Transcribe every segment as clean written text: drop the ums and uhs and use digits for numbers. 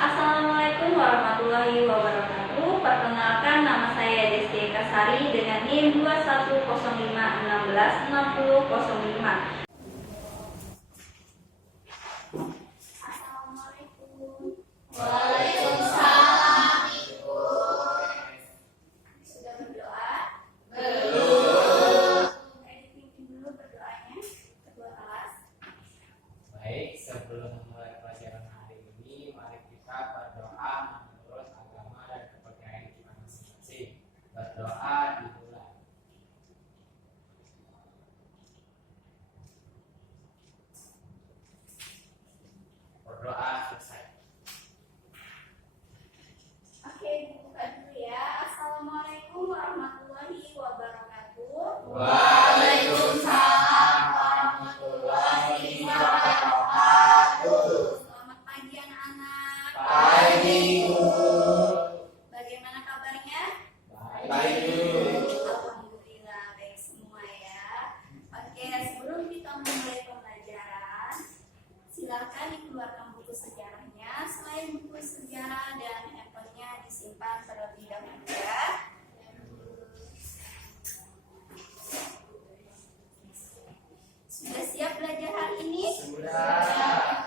Assalamualaikum warahmatullahi wabarakatuh. Perkenalkan, nama saya Desti Kasari dengan NIM 2105166005. Assalamualaikum. Waalaikumsalam. Sudah berdoa? Belum. Dipimpin dulu berdoanya kedua kelas. Baik, sebelum memulai pelajaran hari ini, mari kita berdoa menurut agama dan kepercayaan kita masing-masing. Berdoa dimulai. Berdoa selesai. Oke, buka dulu ya. Assalamualaikum warahmatullahi wabarakatuh. Waalaikumsalam warahmatullahi wabarakatuh. Selamat pagi anak-anak. Pagi, Guru. Bagaimana kabarnya? Baik, Guru. Alhamdulillah baik semua ya. Oke, sebelum kita memulai pembelajaran, silakan dikeluarkan buku sejarahnya. Selain buku sejarah dan handphonenya disimpan terlebih dahulu ya. Sudah siap belajar hari ini? Sudah.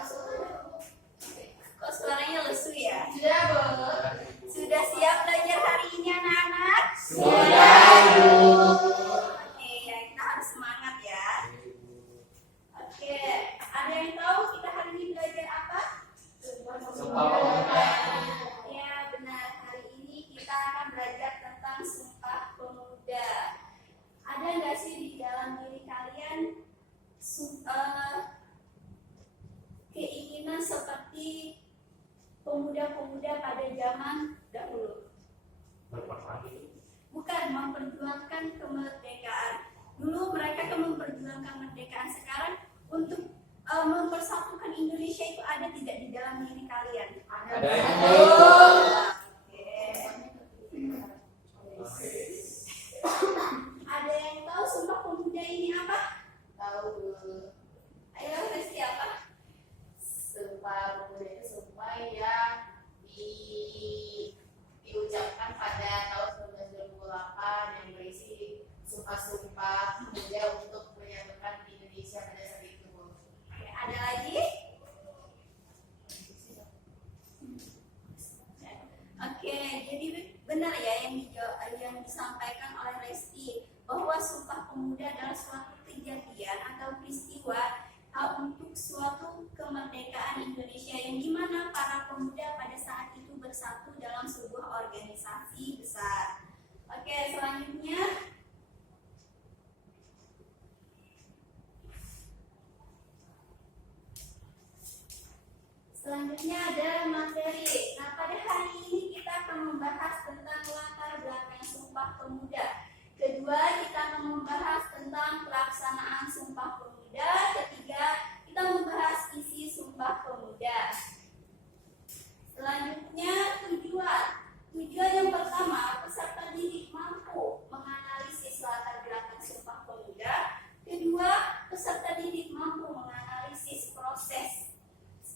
Kok suaranya lesu ya? Sudah, Bu. Sudah siap belajar hari ini anak-anak? Sudah, Bu. Oke, ya kita harus semangat ya. Oke, ada yang tahu kita hari ini belajar apa? Sumpah Pemuda. Ya benar, hari ini kita akan belajar tentang Sumpah Pemuda. Ada nggak sih di dalam diri kalian keinginan seperti pemuda-pemuda pada zaman dahulu? Bukan memperjuangkan kemerdekaan. Dulu mereka kan memperjuangkan kemerdekaan. Sekarang untuk mempersatukan Indonesia itu ada tidak di dalam diri kalian? Ada. Oke. Ada yang tahu Sumpah Pemuda ini apa? Tahu dulu. Ayo Resti apa? Sumpah Pemuda itu sumpah yang diucapkan pada tahun 1928 yang berisi sumpah-sumpah pemuda untuk menyatukan Indonesia pada saat itu. Oke, ada lagi? Oke, jadi benar ya yang disampaikan oleh Resti bahwa Sumpah Pemuda adalah suatu kejadian atau peristiwa untuk suatu kemerdekaan Indonesia yang dimana para pemuda pada saat itu bersatu dalam sebuah organisasi besar. Oke, selanjutnya ada materi. Nah, pada hari ini kita akan membahas tentang latar belakang Sumpah Pemuda. Kedua, kita akan membahas tentang pelaksanaan Sumpah Pemuda. Ketiga, kita membahas isi Sumpah Pemuda. Selanjutnya, tujuan. Tujuan yang pertama, peserta didik mampu menganalisis latar belakang Sumpah Pemuda. Kedua, peserta didik mampu menganalisis proses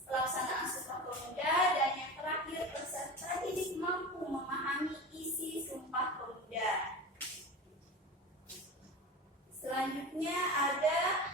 pelaksanaan Sumpah Pemuda. Dan yang terakhir, peserta didik mampu memahami isi Sumpah Pemuda. Selanjutnya ada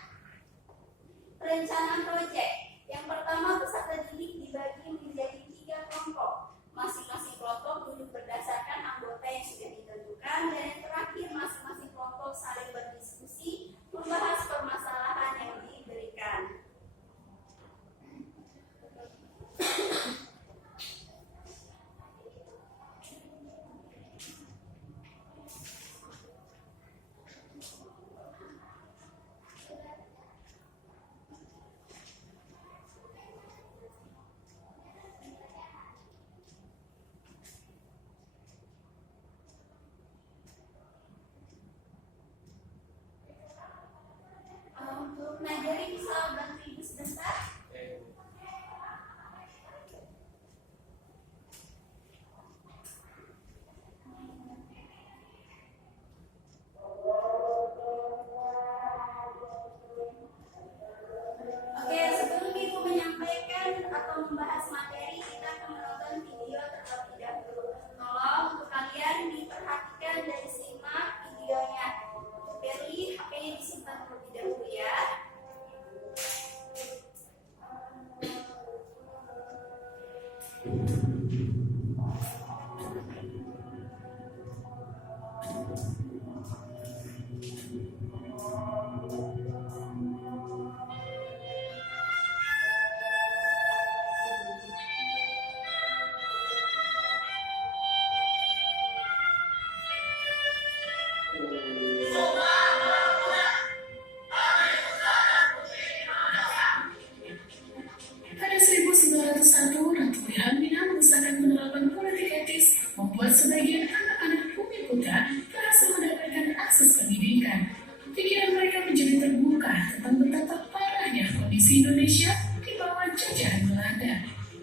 penjajahan Belanda.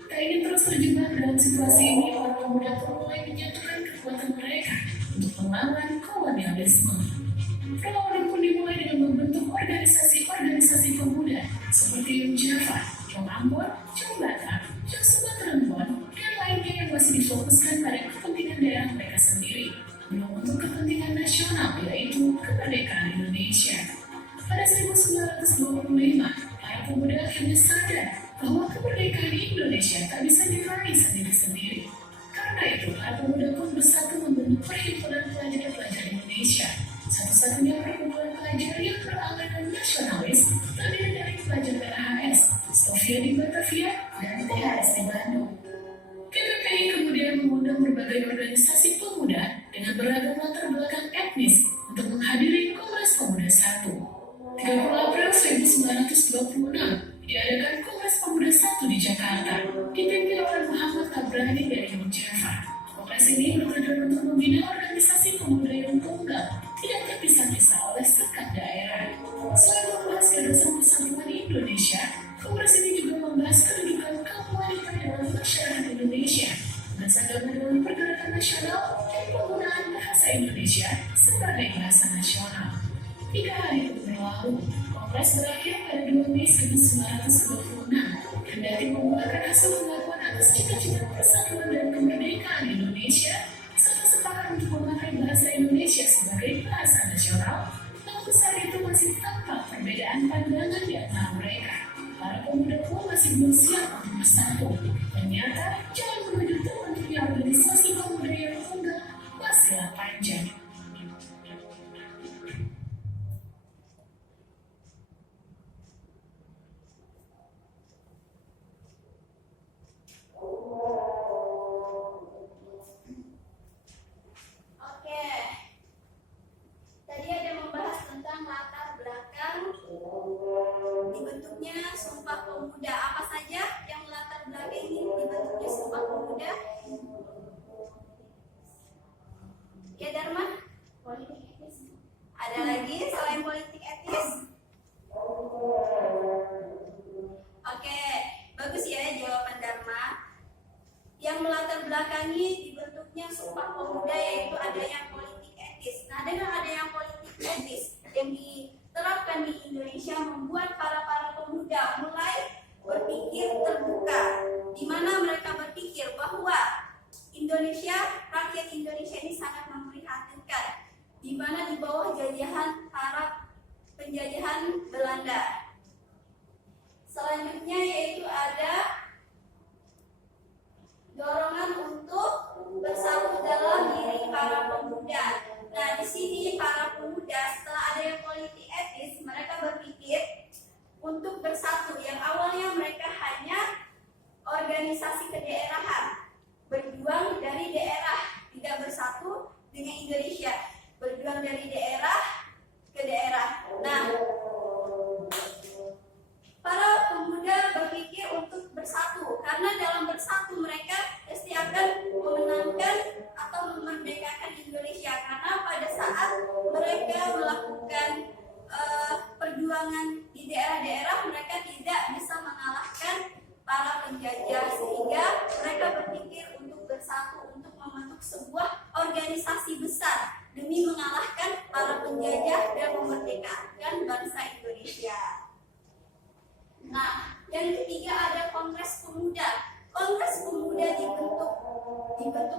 Tak ingin terus terjebak dalam situasi ini, para pemuda pun mulai menyatukan kekuatan mereka untuk melawan kolonialisme. Perlawanan pun dimulai dengan membentuk organisasi-organisasi pemuda seperti Young Java, Young Ambon, Young Batak, Young Sumatera Ambon, dan lainnya yang masih difokuskan pada kepentingan daerah mereka sendiri, belum untuk kepentingan nasional, yaitu kemerdekaan Indonesia. Pada 1925, para pemuda akhirnya sadar bahwa kemerdekaan Indonesia tak bisa diraih sendiri-sendiri. Karena itu, para pemuda pun bersatu membentuk Perhimpunan Pelajar-Pelajar Indonesia, satu-satunya perkumpulan pelajar yang beraliran nasionalis terdiri dari pelajar PHS, Sofia di Batavia, dan THS di Bandung. PPPI kemudian mengundang berbagai organisasi pemuda dengan beragam latar belakang etnis untuk menghadiri Kongres Pemuda 1. 30 April 1926 diadakan Kongres Pemuda 1 di Jakarta, dipimpin oleh Muhammad Tabrani dari Young Java. Kongres ini bertujuan untuk membina organisasi pemuda yang tunggal, tidak terpisah-pisah oleh sekat daerah. Selain membahas gagasan persatuan Indonesia, Kongres ini juga membahas kedudukan kaum wanita dalam masyarakat Indonesia, bersama dalam pergerakan nasional dan penggunaan bahasa Indonesia sebagai bahasa nasional. 3 hari berlalu, Kongres berakhir pada 2 Mei 1926, kendati membuahkan hasil pengakuan atas cita-cita persatuan dan kemerdekaan Indonesia, serta sepakat untuk memakai bahasa Indonesia sebagai bahasa nasional, namun saat itu masih tampak perbedaan pandangan di antara mereka. Para pemuda pun masih belum siap untuk bersatu. Ternyata jalan menuju terbentuknya organisasi pemuda yang tunggal masihlah panjang. Oke, tadi ada membahas tentang latar belakang dibentuknya Sumpah Pemuda. Apa saja yang latar belakang ini dibentuknya Sumpah Pemuda? Ya Dharma? Politik etis. Ada lagi selain politik etis? Oke, bagus ya jawaban Dharma. Yang melatar belakangi dibentuknya Sumpah Pemuda yaitu adanya politik etis. Nah, dengan adanya politik etis yang diterapkan di Indonesia membuat para pemuda mulai berpikir terbuka, di mana mereka berpikir bahwa rakyat Indonesia ini sangat memprihatinkan, di mana di bawah penjajahan Belanda. Selanjutnya yaitu ada dorongan untuk bersatu dalam diri para pemuda. Nah, di sini para pemuda setelah adanya politik etis, mereka berpikir untuk bersatu. Yang awalnya mereka hanya organisasi kedaerahan, berjuang dari daerah, tidak bersatu dengan Indonesia, berjuang dari daerah ke daerah. Nah, para pemuda berpikir untuk bersatu karena dalam bersatu mereka pasti akan memenangkan atau memerdekakan Indonesia, karena pada saat mereka melakukan perjuangan di daerah-daerah mereka tidak bisa mengalahkan para penjajah, sehingga mereka berpikir untuk bersatu untuk membentuk sebuah organisasi besar demi mengalahkan para penjajah dan memerdekakan bangsa Indonesia. Nah, yang ketiga ada Kongres Pemuda. Kongres Pemuda dibentuk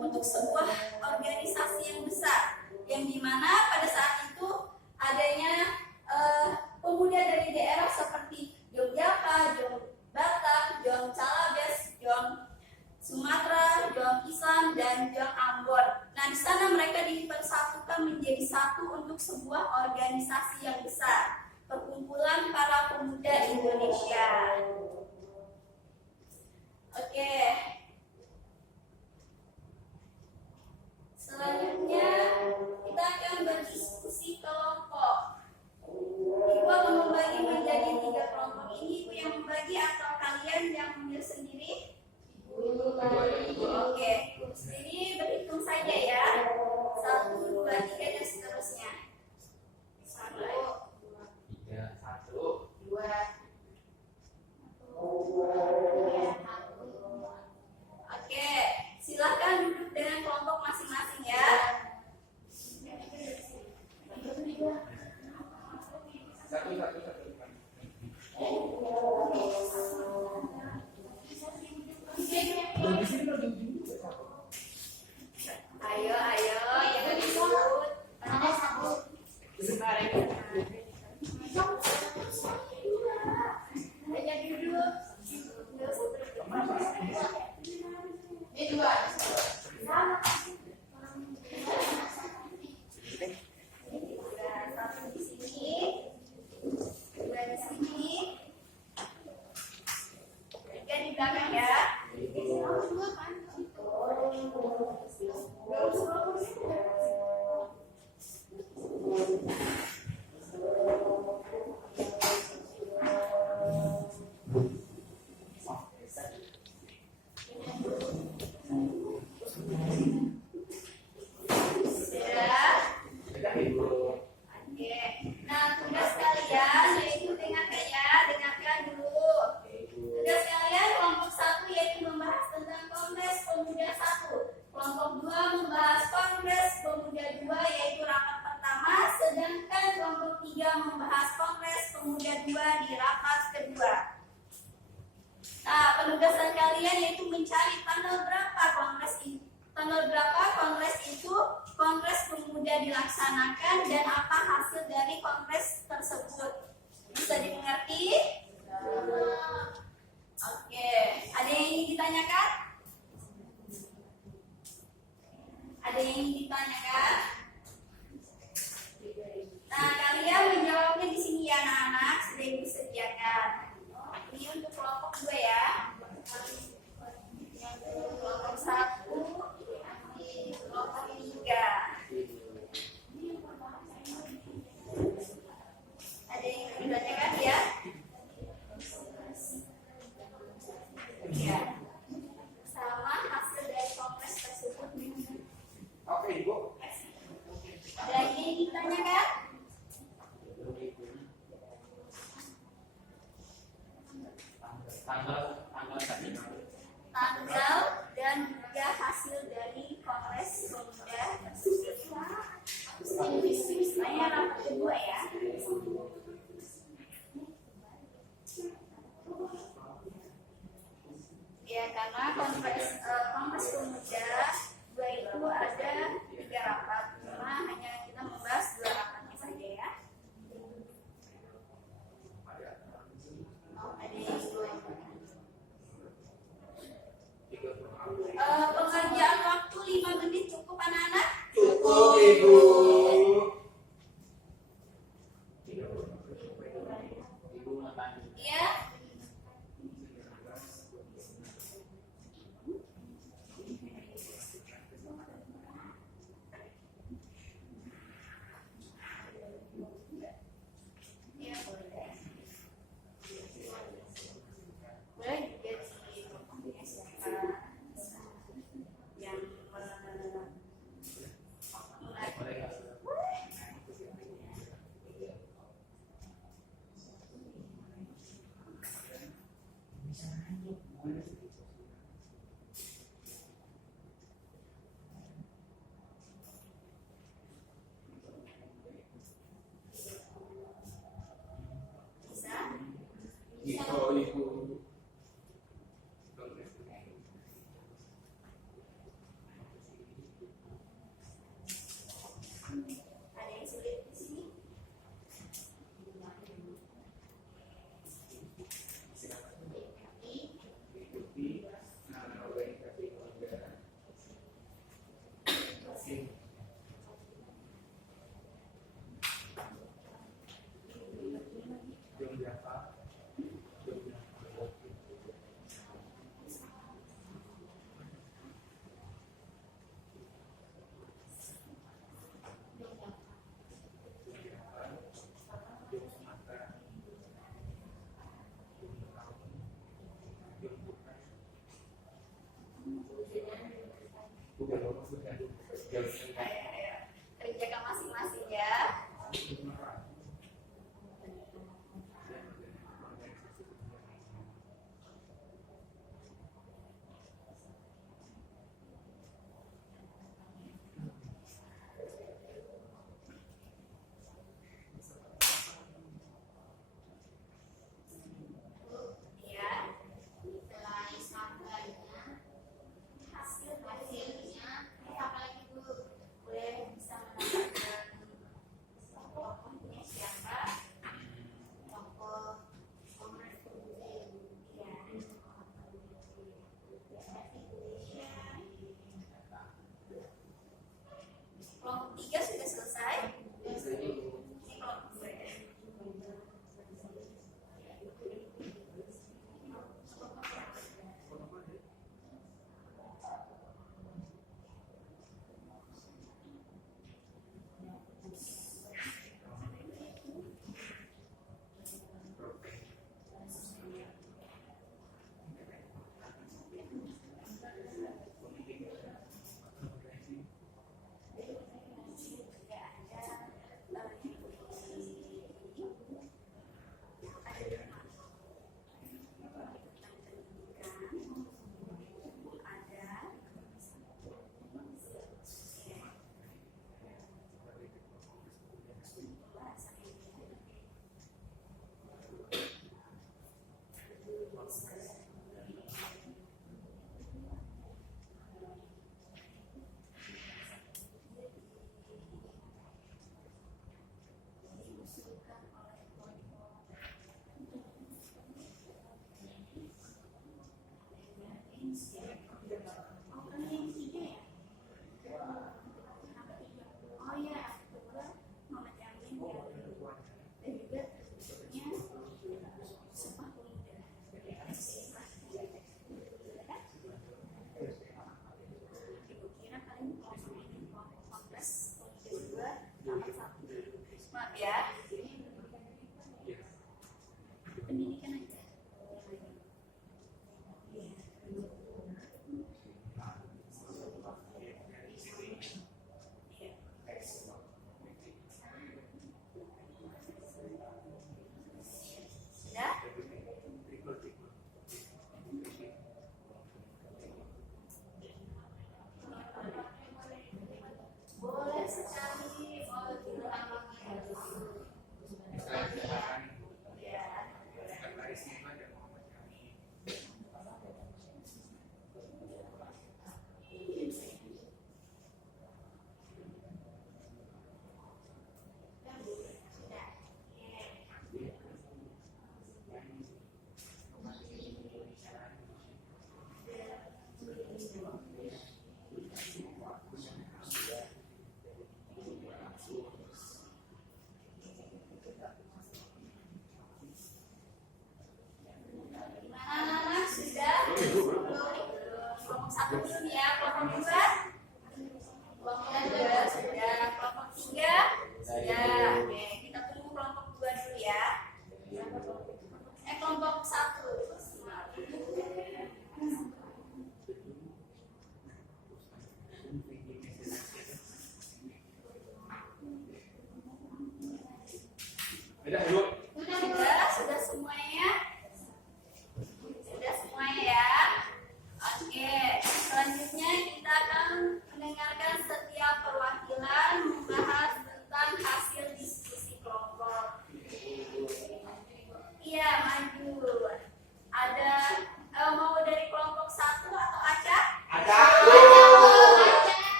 untuk sebuah organisasi yang besar, yang dimana pada saat itu adanya pemuda dari daerah seperti Yogyakarta, Jong Batak, Jong Calabes, Jong Sumatera, Jong Islam, dan Jong Ambon. Nah, di sana mereka dipersatukan menjadi satu untuk sebuah organisasi yang besar, Perkumpulan Para Pemuda Indonesia. Oke. Selanjutnya kita akan berdiskusi kelompok. Ibu akan membagi menjadi 3 kelompok. Ini Ibu yang membagi atau kalian yang memilih sendiri? Oke. Ini berhitung saja ya. 1, 2, 3 dan seterusnya. 1, 2, 3, 1, 2, 1, belakang ya. Sudah? Sudah Ibu. Oke. Nah, tugas kalian yaitu dengarkan dulu. Oke Ibu. Tugas kalian kelompok 1 yaitu membahas tentang Kongres Pemuda 1. Kelompok 2 membahas Kongres Pemuda 2 yaitu rapat pertama, sedangkan kelompok 3 membahas Kongres Pemuda 2 di rapat kedua. Nah, penugasan kalian yaitu mencari tanggal berapa Kongres itu. Tanggal berapa Kongres itu, Kongres Pemuda dilaksanakan dan apa hasil dari Kongres tersebut. Bisa dimengerti? Oke, ada yang ingin ditanyakan? Ada yang ingin ditanyakan? Nah, kalian menjawabnya di sini ya anak-anak, sudah Ibu sediakan. Ini untuk kelompok 2 ya. Kelompok 1, kelompok 3. Ada yang ingin ditanyakan ya? Ya. Sama hasil dari kongres tersebut. Oke Ibu. Ada lagi yang ditanyakan? Tanggal tadi. Tanggal dan juga hasil dari kongres pemuda tersebut. Saya rapat kedua ya. Ya, karena kongres pemuda 2 itu ada 3 rapat, cuma hanya kita membahas 2 rapatnya saja ya. Ada yang pengerjaan waktu 5 menit cukup anak-anak? Cukup Ibu. Ibu mau tanya. Iya. Iya, boleh. Boleh juga di siapa yang Boleh nggak? bisa? Ibu. Ada yang sulit di sini? Ikuti nama organisasi keluarga. Jam berapa? Jam berapa? Kerjakan masing-masing ya. Ya, Setelah sambalnya, hasilnya hasilnya apa lagi Bu?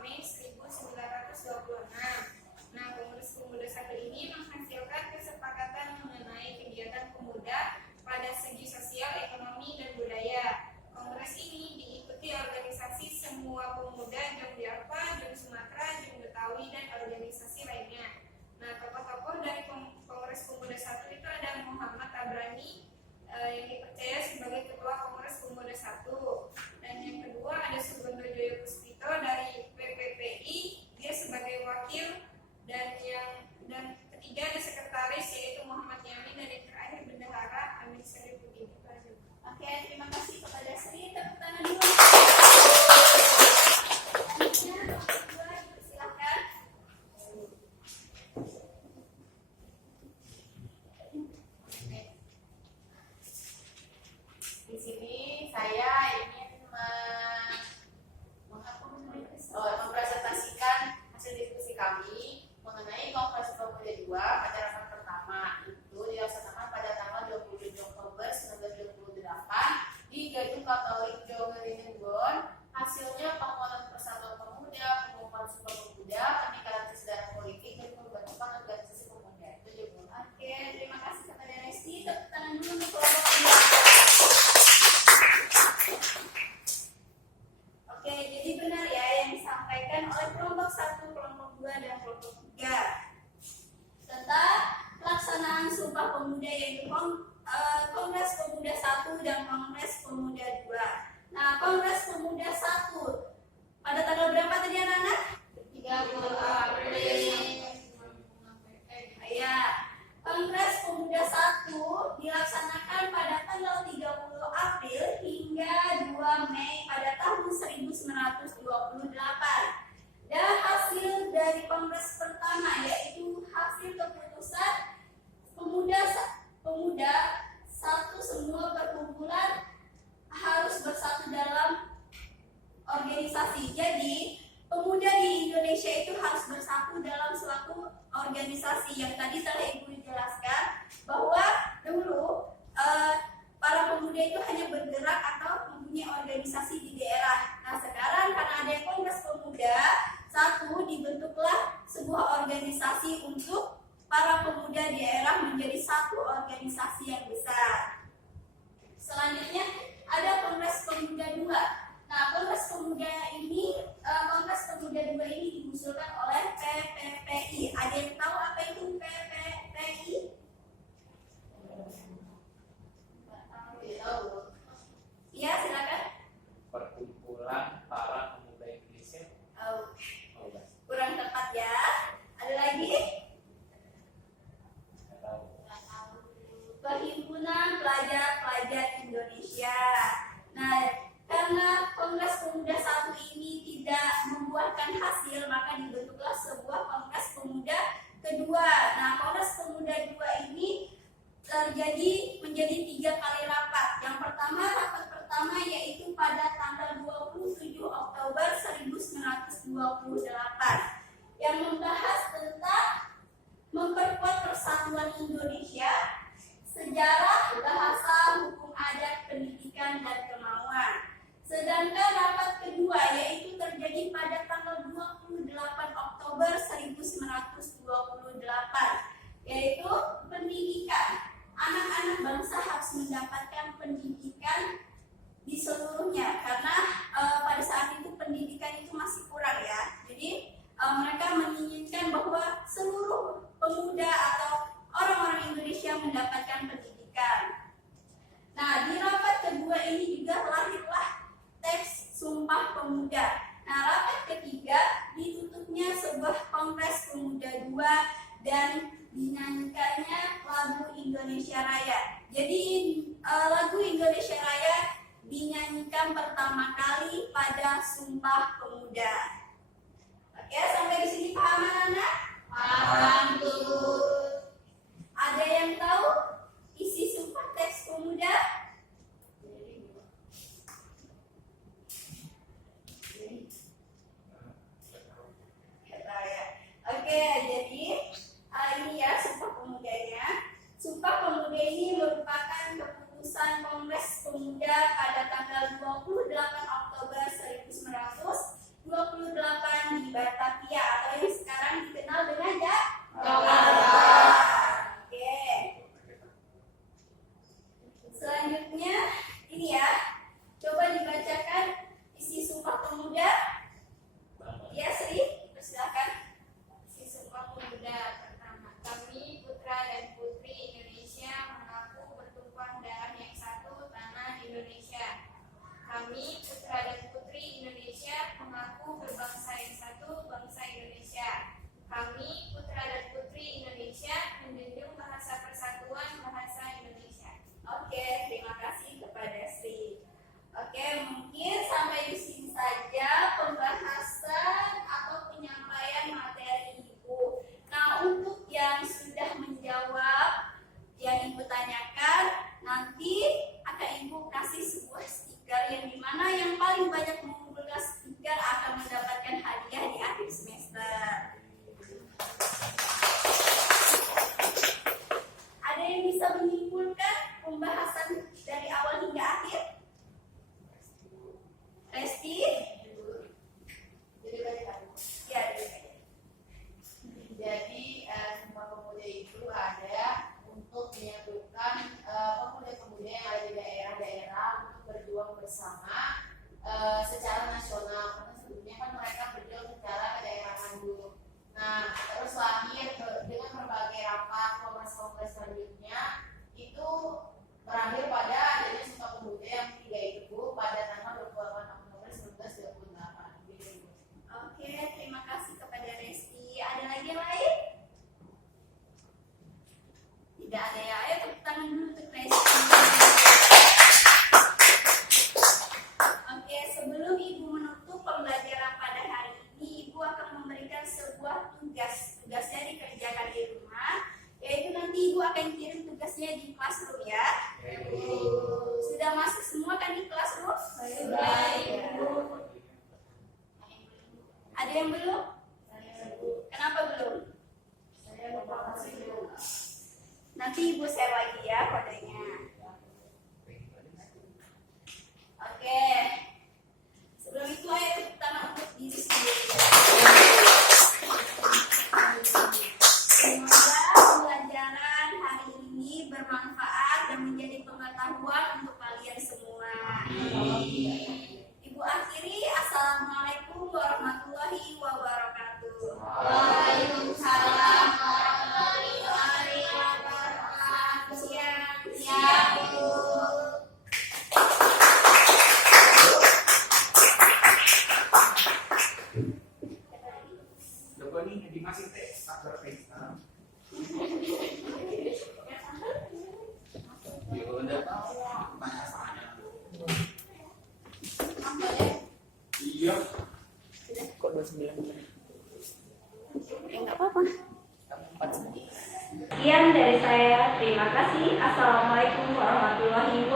Mei 1926. Nah, Kongres Pemuda 1 ini menghasilkan kesepakatan mengenai kegiatan pemuda pada segi sosial, ekonomi, dan budaya. Kongres ini diikuti organisasi semua pemuda Jom Diapa, Jom Sumatera, Jom Betawi, dan organisasi lainnya. Nah, tokoh-tokoh dari Kongres Pemuda 1 itu ada Muhammad Tabrani yang dipercaya sebagai Ketua Kongres Pemuda 1. Dan yang kedua ada Sugeng Joyo Puspito dari PPPI, dia sebagai wakil, dan ketiga ada sekretaris yaitu Muhammad Yamin, dan yang terakhir bendahara Amin Syarifuddin. Oke, terima kasih kepada Sri. Tepuk tangan dulu. Selanjutnya, silakan. Di sini saya ingin mempresentasikan hasil diskusi kami mengenai Kongres Pemuda 2 pada rapat pertama. Itu dilaksanakan pada tanggal 27 Oktober 1928 di Gedung Katolik Jogelinengon. Hasilnya penguatan persatuan pemuda, penguatan sumpah pemuda, peningkatan kesadaran politik, dan pembentukan organisasi pemuda. Itu juga. Oke, terima kasih kepada Resti. Tepuk tangan dulu untuk kelompok dua. Oke, jadi benar ya yang disampaikan oleh kelompok 1, kelompok 2, dan kelompok 3 tentang pelaksanaan Sumpah Pemuda, yaitu Kongres Pemuda 1 dan Kongres Pemuda 2. Nah, Kongres Pemuda 1 pada tanggal berapa tadi anak-anak? 30 April. Ya, Kongres Pemuda 1 dilaksanakan pada tanggal 30 April hingga 2 Mei pada tahun 1928. Dan hasil dari Kongres pertama yaitu hasil keputusan pemuda satu semua perkumpulan harus bersatu dalam organisasi. Jadi pemuda di Indonesia itu harus bersatu dalam suatu organisasi yang tadi telah Ibu jelaskan bahwa dulu para pemuda itu hanya bergerak atau mempunyai organisasi di daerah. Nah, sekarang karena ada Kongres Pemuda 1 dibentuklah sebuah organisasi untuk para pemuda di daerah menjadi satu organisasi yang besar. Selanjutnya ada Kongres Pemuda 2. Nah, Kongres Pemuda 2 ini diusulkan oleh PPPI. Ada yang tahu apa itu PPPI? Ya, silakan. Perkumpulan para pemuda Indonesia. Oh, kurang tepat ya. Ada lagi? Nggak tahu. Perhimpunan Pelajar-Pelajar Indonesia. Nah, karena Kongres Pemuda 1 ini tidak membuahkan hasil, maka dibentuklah sebuah Kongres Pemuda kedua. Nah, Kongres Pemuda 2 ini menjadi 3 kali rapat. Yang pertama, rapat pertama yaitu pada tanggal 27 Oktober 1928 yang membahas tentang memperkuat persatuan Indonesia, sejarah, bahasa, hukum adat, pendidikan, dan kemauan. Sedangkan rapat kedua yaitu terjadi pada tanggal 28 Oktober 1928 yaitu pendidikan. Anak-anak bangsa harus mendapatkan pendidikan di seluruhnya karena pada saat itu pendidikan itu masih kurang ya. Jadi mereka menginginkan bahwa seluruh pemuda atau orang-orang Indonesia mendapatkan pendidikan. Nah, di rapat kedua ini juga lahirlah teks Sumpah Pemuda. Nah, rapat ketiga ditutupnya sebuah Kongres Pemuda 2 dan dinyanyikannya lagu Indonesia Raya. Jadi lagu Indonesia Raya dinyanyikan pertama kali pada Sumpah Pemuda. Oke, sampai di sini paham anak? Paham, Bu. Ada yang tahu isi Sumpah Teks Pemuda? Oke, jadi ini ya Sumpah Pemudanya. Sumpah Pemuda ini merupakan keputusan Kongres Pemuda pada tanggal 28 Oktober 1928 Batavia atau yang sekarang dikenal dengan Jakarta. Oke. Selanjutnya ini ya, coba dibacakan isi Sumpah Pemuda. Ya Sri, silakan. Isi Sumpah Pemuda pertama. Kami putra dan putri Indonesia mengaku bertumpah darah yang satu tanah Indonesia. Kami putra dan putri Indonesia mengaku berbangsa yang satu bangsa Indonesia. Kami putra dan putri Indonesia menjunjung bahasa persatuan bahasa Indonesia. Oke, terima kasih kepada Sri. Oke, mungkin sampai di sini saja pembahasan atau penyampaian materi Ibu. Nah, untuk yang sudah menjawab yang Ibu tanyakan, nanti akan Ibu kasih sebuah stiker yang dimana yang paling banyak mengumpulkan stiker akan mendapatkan hadiah di akhir semester. Ada yang bisa menyimpulkan pembahasan dari awal hingga akhir? Resti? Jadi bagaimana? Ya, Resti. Jadi Sumpah Pemuda itu ada untuk menyatukan pemuda-pemuda yang ada di daerah-daerah untuk berjuang bersama secara nasional. Karena sebelumnya kan mereka berjuang secara kedaerahan dulu. Nah, terus lahir dengan berbagai rapat kongres-kongres selanjutnya itu berakhir pada adanya Sumpah Pemuda yang ketiga itu pada tanggal 28 Oktober 1928. Gitu. Oke, terima kasih kepada Resti. Ada lagi yang lain? Tidak ada ya. Ayo tepuk tangan dulu untuk Resti. Oke, sebelum Ibu menutup pembelajaran pada hari ini, Ibu akan memberikan sebuah tugas. Tugasnya dikerjakan di rumah, yaitu nanti Ibu akan kirim tugasnya di classroom ya. Sudah masuk semua kan di classroom? Sudah, Ibu. Ada yang belum? Kenapa belum? Nanti Ibu share lagi ya kodenya. Oke. Sebelum itu ayo tepuk tangan untuk diri sendiri. Semoga pembelajaran hari ini bermanfaat dan menjadi pengetahuan untuk kalian semua. Ibu akhiri, Assalamualaikum warahmatullahi wabarakatuh. Waalaikumsalam warahmatullahi wabarakatuh. Siang, Bu. Coba nih di masih teh tak berpesta. Ya udah tahu bahasanya. Iya. Kok 29? Enggak apa-apa. Sekian dari saya. Terima kasih. Assalamualaikum warahmatullahi